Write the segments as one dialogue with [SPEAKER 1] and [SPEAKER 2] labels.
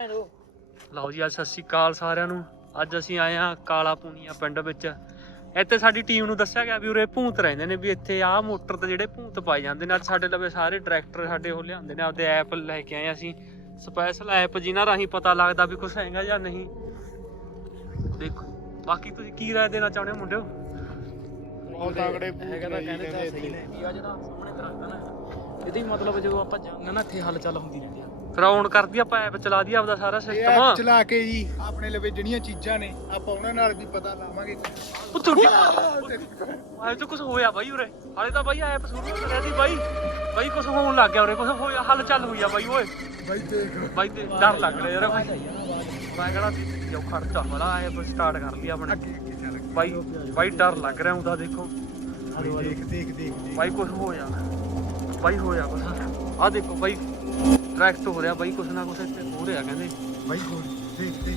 [SPEAKER 1] ਲਓ ਜੀ, ਅੱਜ ਸਤਿ ਸ਼੍ਰੀ ਅਕਾਲ ਸਾਰਿਆਂ ਨੂੰ। ਅੱਜ ਅਸੀਂ ਆਏ ਹਾਂ ਕਾਲਾ ਪੂਨੀਆ ਪਿੰਡ ਵਿੱਚ। ਇੱਥੇ ਸਾਡੀ ਟੀਮ ਨੂੰ ਦੱਸਿਆ ਗਿਆ ਵੀ ਉਰੇ ਭੂਤ ਰਹਿੰਦੇ ਨੇ, ਵੀ ਇੱਥੇ ਆਹ ਮੋਟਰ ਤੇ ਜਿਹੜੇ ਭੂਤ ਪਾਏ ਜਾਂਦੇ ਨੇ। ਅੱਜ ਸਾਡੇ ਲਵੇ ਸਾਰੇ ਡਾਇਰੈਕਟਰ ਸਾਡੇ ਉਹ ਲਿਆਉਂਦੇ ਨੇ, ਆਪਦੇ ਐਪ ਲੈ ਕੇ ਆਏ ਅਸੀਂ, ਸਪੈਸ਼ਲ ਐਪ ਜਿਨ੍ਹਾਂ ਰਾਹੀਂ ਪਤਾ ਲੱਗਦਾ ਵੀ ਕੁਛ ਹੈਗਾ ਜਾਂ ਨਹੀਂ। ਦੇਖੋ ਬਾਕੀ ਤੁਸੀਂ ਕੀ ਰਾਏ ਦੇਣਾ ਚਾਹੁੰਦੇ ਹੋ ਮੁੰਡਿਓ?
[SPEAKER 2] ਬਹੁਤ ਤਗੜੇ ਹੈਗਾ ਤਾਂ ਕਹਿੰਦੇ ਤਾਂ ਸਹੀ ਨੇ ਵੀ ਆ ਜਿਹੜਾ ਸਾਹਮਣੇ ਦਰਖਤ ਨਾ ਇਹਦੀ ਮਤਲਬ ਜਦੋਂ ਆਪਾਂ ਜਾਂਦੇ ਨਾ ਇੱਥੇ ਹਲਚਲ ਹੁੰਦੀ ਰਹਿੰਦੀ ਆ।
[SPEAKER 1] ਫਿਰ ਔਨ ਕਰਦੀ ਆਪਾਂ ਐਪ ਚਲਾ ਦੀ ਆਪਦਾ ਸਾਰਾ ਸਿਸਟਮ
[SPEAKER 2] ਚਲਾ ਕੇ ਜੀ ਆਪਣੇ ਲਵੇ ਜਿਹੜੀਆਂ ਚੀਜ਼ਾਂ ਨੇ ਆਪਾਂ ਉਹਨਾਂ ਨਾਲ ਵੀ ਪਤਾ ਲਾਵਾਂਗੇ।
[SPEAKER 1] ਉਹ ਤੁਹਾਡੀ ਆਏ ਤਾਂ ਕੁਝ ਹੋਇਆ ਬਾਈ ਉਰੇ, ਹਾਲੇ ਤਾਂ ਬਾਈ ਐਪ ਸ਼ੁਰੂ ਹੋ ਰਿਹਾ ਸੀ ਬਾਈ ਕੁਝ ਹੋਣ ਲੱਗ ਗਿਆ ਉਰੇ, ਕੁਝ ਹੋਇਆ, ਹਲਚਲ ਹੋਈ ਆ ਬਾਈ। ਓਏ
[SPEAKER 2] ਬਾਈ ਦੇਖ
[SPEAKER 1] ਬਾਈ ਤੇ ਡਰ ਲੱਗ ਰਿਹਾ ਯਾਰ। ਮੈਂ ਕਹਣਾ ਜੋ ਖੜਦਾ ਵਾਲਾ ਐਪ ਸਟਾਰਟ ਕਰ ਲਈ ਆਪਣੇ ਬਾਈ ਡਰ ਲੱਗ ਰਿਹਾ ਹੁੰਦਾ। ਦੇਖੋ
[SPEAKER 2] ਦੇਖ
[SPEAKER 1] ਬਾਈ ਕੁਝ ਹੋਇਆ ਬਾਈ, ਹੋਇਆ ਕੁਛ। ਆਹ ਦੇਖੋ ਬਾਈ ਟਰੈਕਟ ਹੋ ਰਿਹਾ ਬਾਈ, ਕੁਛ ਨਾ ਕੁਛ ਇੱਥੇ ਹੋ ਰਿਹਾ ਕਹਿੰਦੇ
[SPEAKER 2] ਬਾਈ। ਦੇਖ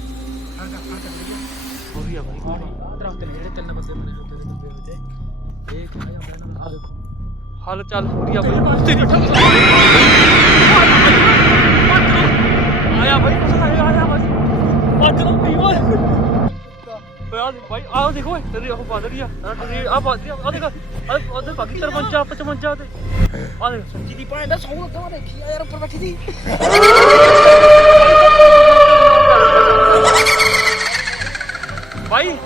[SPEAKER 1] ਹੋ ਰਿਹਾ ਬਾਈ।
[SPEAKER 3] ਦਰਖਤ ਨੇ ਜਿਹੜੇ ਤਿੰਨ ਬੰਦੇ ਬਣੇ ਹੁੰਦੇ ਨੇ ਡੱਬੇ ਵਿੱਚ, ਇਹ ਕਿਹਾ ਜਾਂਦਾ ਇਹਨਾਂ ਨੂੰ। ਆ ਦੇਖੋ
[SPEAKER 1] ਹਲਚਲ ਹੋ ਰਹੀ ਆ ਬਾਈ। ਤੇਰੀ ਆਇਆ ਬਾਈ, ਕੁਛ ਆਇਆ ਬਾਈ, ਭੱਜ ਲਓ ਵੀ ਓਏ। ਬਾਈ ਆਹ ਦੇਖੋ ਓਏ, ਤੇਰੀ ਉਹ ਵੱਧ ਰਹੀ ਆ, ਆਹ ਵੱਧ ਰਹੀ ਆ। ਆਹ ਦੇਖ ਉਹਦੇ ਬਾਕੀ 53 55 ਤੇ ਆਹ ਦੇਖ
[SPEAKER 3] ਸੱਚੀ ਦੀ ਭੈਣ ਦਾ ਸੌਂ ਲੱਗਾ ਦੇਖੀ ਆ ਯਾਰ ਉੱਪਰ ਬੈਠੀ ਦੀ।
[SPEAKER 1] ਬਾਈ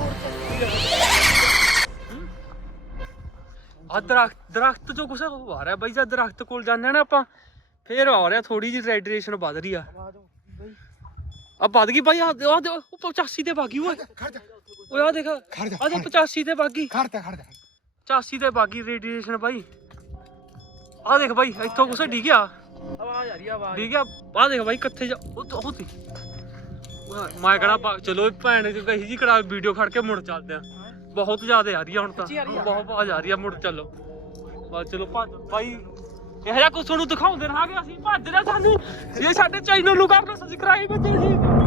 [SPEAKER 1] ਆ ਦਰਖਤ ਚੋਂ ਕੁਛ ਆ ਰਿਹਾ ਬਾਈ। ਜਦ ਦਰਖਤ ਕੋਲ ਜਾਂਦੇ ਆ ਨਾ ਆਪਾਂ, ਫੇਰ ਆ ਰਿਹਾ ਥੋੜੀ ਜਿਹੀ ਰੈਡੀਏਸ਼ਨ ਵੱਧ ਰਹੀ ਆ। ਆ ਵੱਧ ਗਈ ਬਾਈ। ਆ 85 ਤੇ ਬਾਗੀ ਓਏ। ਓਏ ਆ ਦੇਖ, ਆ 85 ਤੇ ਬਾਗੀ, 85 ਤੇ ਬਾਗੀ ਰੇਡੀਏਸ਼ਨ ਬਾਈ। ਆ ਦੇਖ ਬਾਈ, ਇੱਥੋਂ ਕੁਛ ਡਿੱਗਿਆ,
[SPEAKER 3] ਆਵਾਜ਼ ਆ ਰਹੀ ਆ, ਆਵਾਜ਼
[SPEAKER 1] ਡਿੱਗਿਆ। ਆ ਦੇਖ ਬਾਈ ਕਿੱਥੇ ਜਾ ਉਹ ਤੀ। ਮੈਂ ਕਹਣਾ ਚਲੋ ਭੈਣ ਕਹੀ ਜੀ ਕਰਾ ਵੀਡੀਓ ਖੜ ਕੇ ਮੁੜ ਚੱਲਦੇ ਆ। ਬਹੁਤ ਜ਼ਿਆਦਾ ਆ ਰਹੀ ਆ ਹੁਣ ਤਾਂ, ਬਹੁਤ ਆਵਾਜ਼ ਆ ਰਹੀ ਆ। ਮੁੜ ਚੱਲੋ ਬਸ, ਚਲੋ ਭੱਜ ਬਾਈ। ਇਹੋ ਜਿਹਾ ਕੁਛ ਤੁਹਾਨੂੰ ਦਿਖਾਉਂਦੇ ਰਹਾਂਗੇ ਅਸੀਂ, ਭੱਜ ਰਿਹਾ ਸਾਨੂੰ। ਇਹ ਸਾਡੇ ਚੈਨਲ ਨੂੰ ਕਰ ਲਓ ਸਬਸਕ੍ਰਾਈਬ ਜੀ।